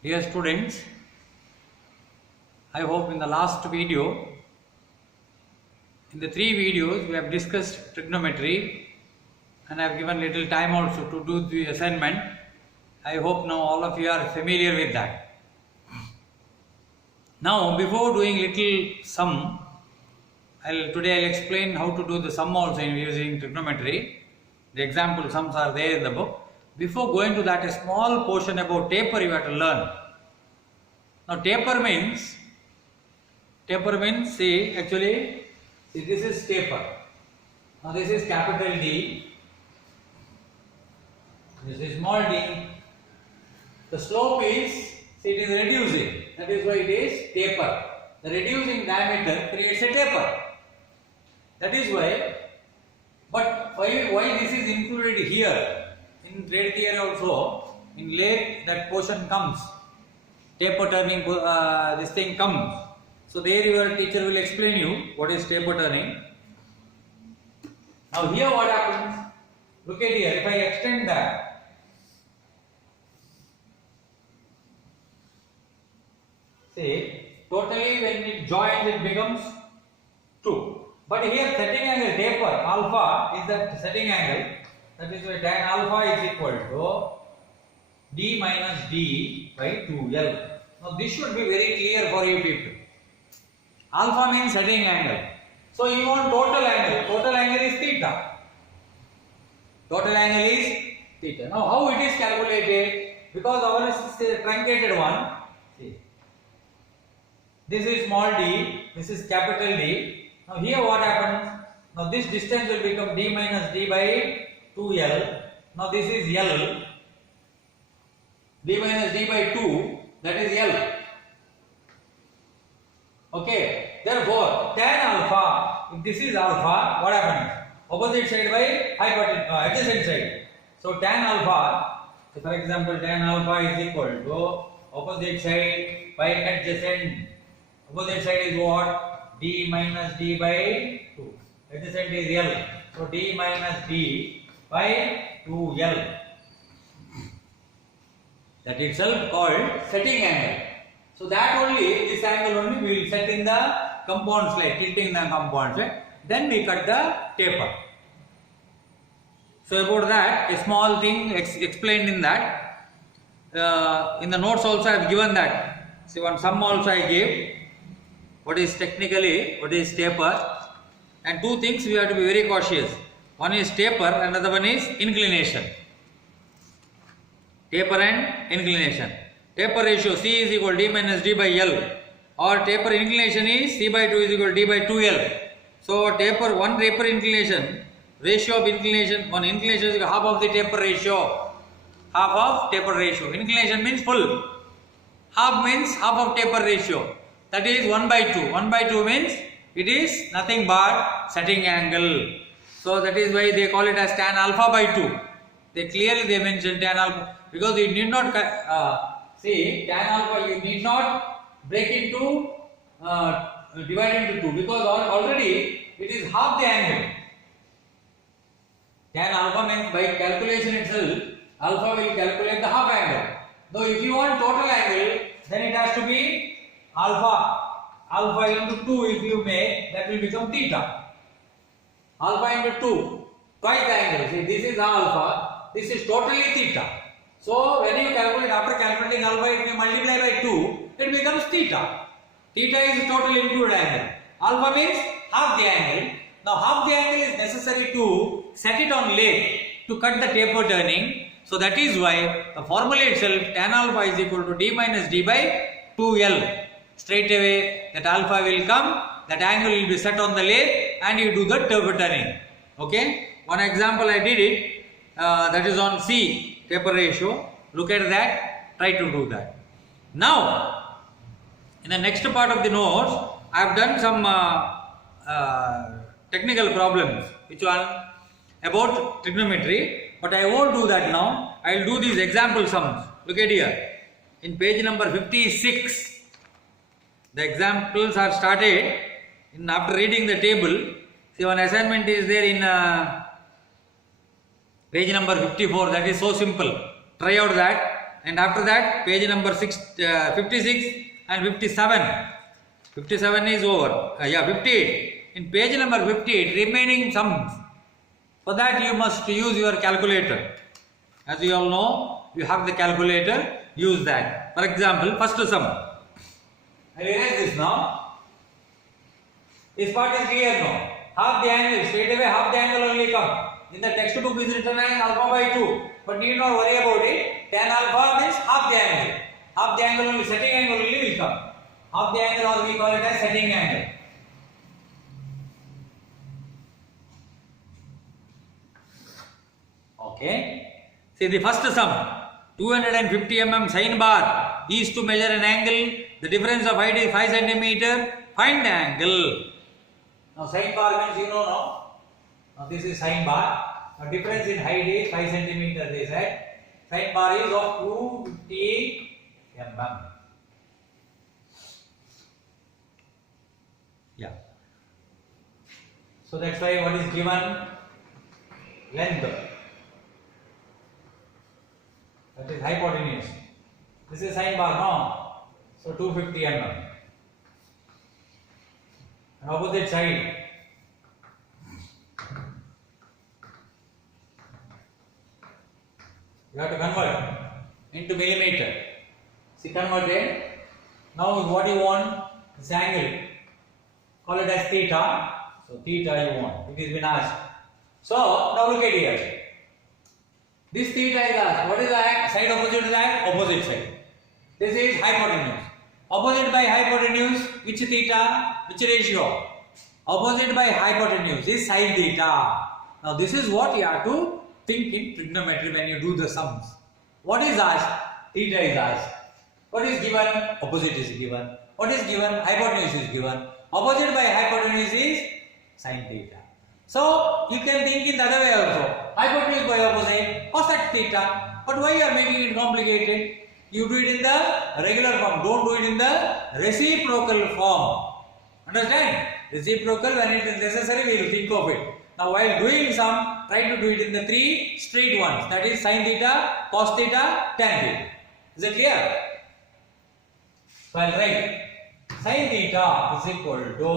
Dear students, I hope in the last video, in the 3 videos we have discussed trigonometry and I have given little time also to do the assignment. I hope now all of you are familiar with that. Now before doing little sum, today I'll explain how to do the sum also in using trigonometry. The example sums are there in the book. Before going to that, a small portion about taper you have to learn. Now taper means see this is taper. Now this is capital D, this is small d. The slope is, see, it is reducing, that is why it is taper. The reducing diameter creates a taper. That is why, but why this is included here? In trade theory also, in late that portion comes, taper turning, this thing comes. So there your teacher will explain you what is taper turning. Now here what happens? Look at here, if I extend that, see, totally when it joins it becomes 2. But here setting angle taper, alpha is that setting angle. That is why tan alpha is equal to d minus d by 2l. Now this should be very clear for you people. Alpha means setting angle. So you want total angle. Total angle is theta. Total angle is theta. Now how it is calculated? Because our is a truncated one. See, this is small d. This is capital D. Now here what happens? Now this distance will become d minus d by 2l. Now this is L. D minus d by 2, that is L. Okay. Therefore, tan alpha, if this is alpha, what happens? Opposite side by adjacent side. So tan alpha, so for example, tan alpha is equal to opposite side by adjacent. Opposite side is what? D minus d by 2. Adjacent is L. So d minus d by 2l. That itself called setting angle. So that only, this angle only we will set in the compound slide, tilting the compound slide. Then we cut the taper. So about that, a small thing explained in that. In the notes also I have given that. See, one sum also I gave. What is technically, what is taper? And 2 things we have to be very cautious. One is taper, another one is inclination. Taper and inclination. Taper ratio C is equal to D minus D by L, or taper inclination is C by 2 is equal to D by 2L. So taper, one taper inclination, ratio of inclination, one inclination is half of the taper ratio. Half of taper ratio. Inclination means full. Half means half of taper ratio. That is 1 by 2. 1 by 2 means it is nothing but setting angle. So that is why they call it as tan alpha by 2. They mention tan alpha because you need not see tan alpha, you need not break into divide into 2 because already it is half the angle. Tan alpha means by calculation itself, alpha will calculate the half angle. Though if you want total angle, then it has to be alpha into 2 if you make, that will become theta. Alpha into 2, twice the angle. See, this is alpha, this is totally theta. So when you calculate, after calculating alpha, if you multiply by 2, it becomes theta. Theta is total included angle. Alpha means half the angle. Now half the angle is necessary to set it on lathe to cut the taper turning. So that is why the formula itself, tan alpha is equal to D minus D by 2L. Straight away that alpha will come, that angle will be set on the lathe and you do the taper turning. Okay. One example I did it, that is on C, taper ratio. Look at that, try to do that. Now, in the next part of the notes, I have done some technical problems, which one about trigonometry, but I won't do that now. I will do these example sums. Look at here, in page number 56, the examples are started. After reading the table, see, one assignment is there in page number 54. That is so simple. Try out that. and after that page number 56 and 57. 57 is over. 58. In page number 58, remaining sums. For that you must use your calculator. As you all know, you have the calculator, use that. For example, first sum. I will erase this now. This part is clear now. Half the angle, straight away half the angle only come. In the textbook is written as alpha by 2. But need not worry about it. Tan alpha means half the angle. Half the angle only, setting angle only will come. Half the angle, or we call it as setting angle. Okay. See the first sum. 250 mm sine bar is to measure an angle. The difference of height is 5 cm. Find the angle. Now sine bar means you know now. Now this is sine bar. Now difference in height is 5 cm. They said sine bar is of 250 mm. Yeah. So that's why what is given? Length. That is hypotenuse. This is sine bar now. So 250 mm. And opposite side. You have to convert into millimeter. See, converted. Now what you want? This angle. Call it as theta. So theta you want. It has been asked. So now look at here. This theta is asked. What is the side opposite to that? Opposite side. This is hypotenuse. Opposite by hypotenuse, which theta? Which ratio? Opposite by hypotenuse is sine theta. Now this is what you have to think in trigonometry when you do the sums. What is asked? Theta is asked. What is given? Opposite is given. What is given? Hypotenuse is given. Opposite by hypotenuse is sine theta. So you can think in the other way also. Hypotenuse by opposite, cosec theta. But why you are making it complicated? You do it in the regular form. Don't do it in the reciprocal form. Understand? Reciprocal, when it is necessary, we will think of it. Now while doing some, try to do it in the three straight ones. That is sin theta, cos theta, tan theta. Is it clear? So I will write sin theta is equal to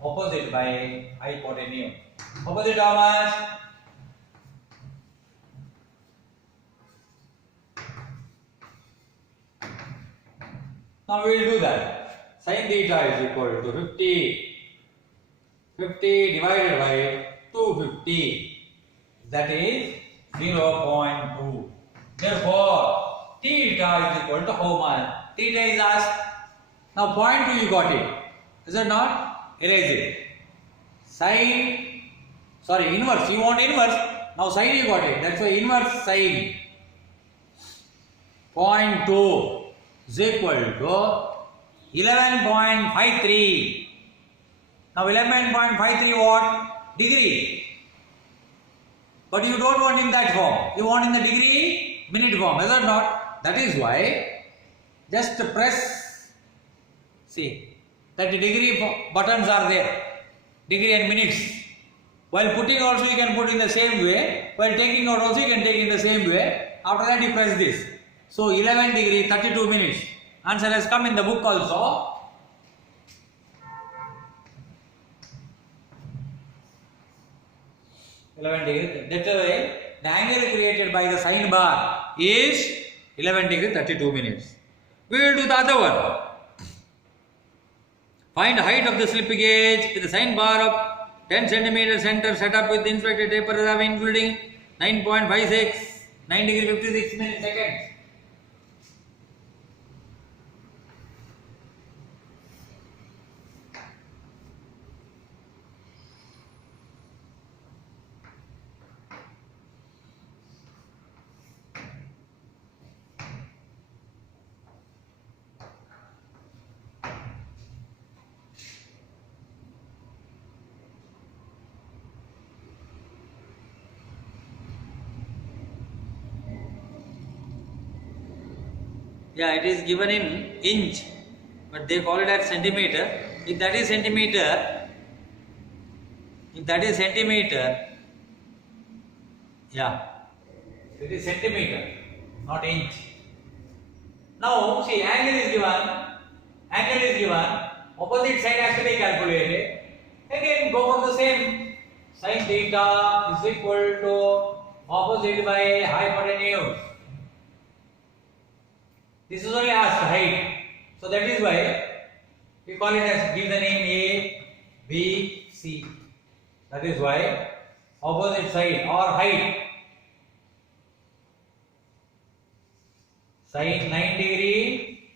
opposite by hypotenuse. Opposite how much? Now we will do that. Sin theta is equal to 50. 50 divided by 250. That is 0.2. Therefore, theta is equal to how much? Theta is asked. Now 0.2 you got it. Is it not? Erase it. Inverse. You want inverse. Now sine you got it. That's why inverse sine 0.2 is equal to 11.53. Now 11.53 what? Degree. But you don't want in that form. You want in the degree minute form. Is it not? That is why just press. See, that degree buttons are there. Degree and minutes. While putting also you can put in the same way. While taking out also you can take in the same way. After that you press this. So 11 degree 32 minutes. Answer has come in the book also. That way, the angle created by the sine bar is 11 degree 32 minutes. We will do the other one. Find the height of the slip gauge with the sine bar of 10 cm center set up with inflected taper reserve including 9.56, 9 degree 56 milliseconds. Yeah, it is given in inch, but they call it as centimeter. If that is centimeter, yeah, it is centimeter, not inch. Now see, angle is given, opposite side has to be calculated. Again go for the same. Sin theta is equal to opposite by hypotenuse. This is only asked height, so that is why we call it as, give the name A, B, C. That is why opposite side or height. Sin 9 degree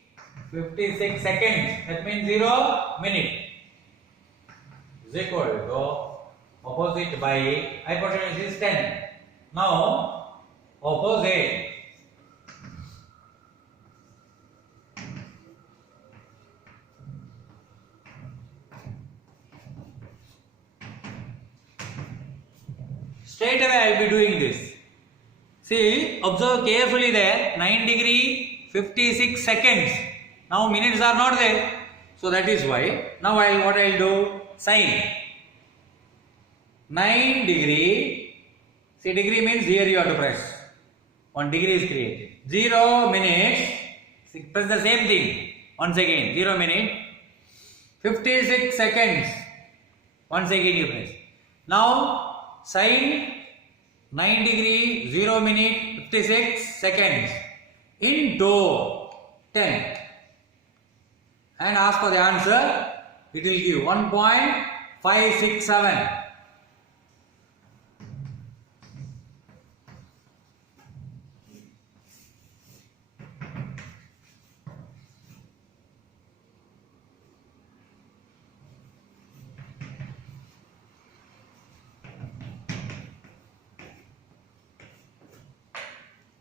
56 seconds, that means 0 minute, is equal to opposite by hypotenuse is 10. Now opposite straight away I will be doing this. See, observe carefully there, 9 degree 56 seconds. Now minutes are not there, so that is why. Now what I will do, sin 9 degree. See, degree means here you have to press. 1 degree is created. 0 minutes. See, press the same thing. Once again, 0 minute. 56 seconds. Once again you press. Now sin 9 degree 0 minute 56 seconds into 10 and ask for the answer. It will give 1.567.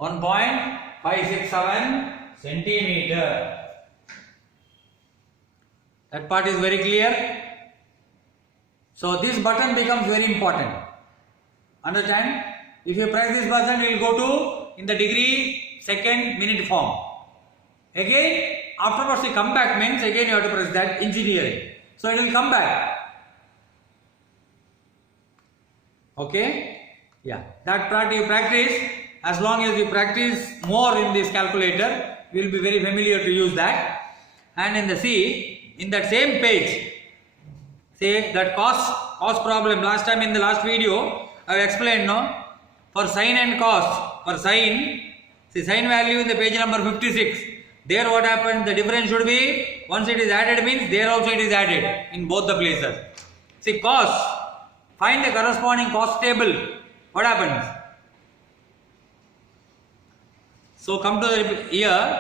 .567 centimeter. That part is very clear. So this button becomes very important. Understand? If you press this button, it will go to in the degree, second, minute form. Again, afterwards you come back means again you have to press that engineering. So it will come back. Okay? Yeah. That part you practice. As long as you practice more in this calculator, you will be very familiar to use that. And in the C, in that same page, say that cos problem. Last time in the last video, I have explained, no? For sin and cos, for sin, see sin value in the page number 56. There what happened? The difference should be, once it is added means there also it is added in both the places. See cos, find the corresponding cos table. What happens? So come to the here,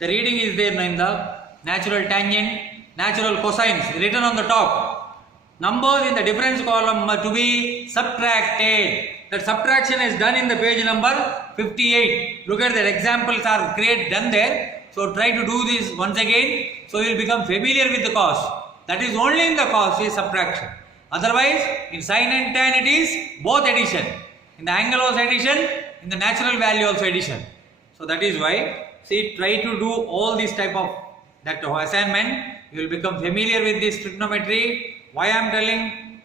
the reading is there in the natural tangent, natural cosines written on the top. Numbers in the difference column are to be subtracted. That subtraction is done in the page number 58. Look at the examples are done there. So try to do this once again. So you will become familiar with the cos. That is only in the cos is subtraction. Otherwise in sin and tan it is both addition. In the angle also addition, in the natural value also addition. So that is why, see, try to do all this type of that assignment. You will become familiar with this trigonometry. Why I am telling?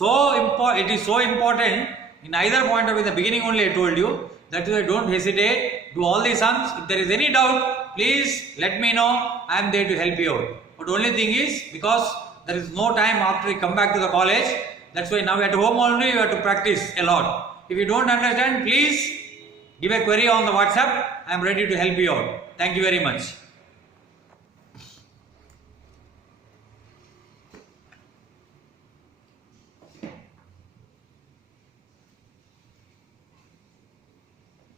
It is so important in either point of view. In the beginning only I told you. That is why don't hesitate. Do all the sums. If there is any doubt, please let me know. I am there to help you out. But only thing is, because there is no time after you come back to the college. That's why now at home only you have to practice a lot. If you don't understand, please give a query on the WhatsApp. I am ready to help you out. Thank you very much.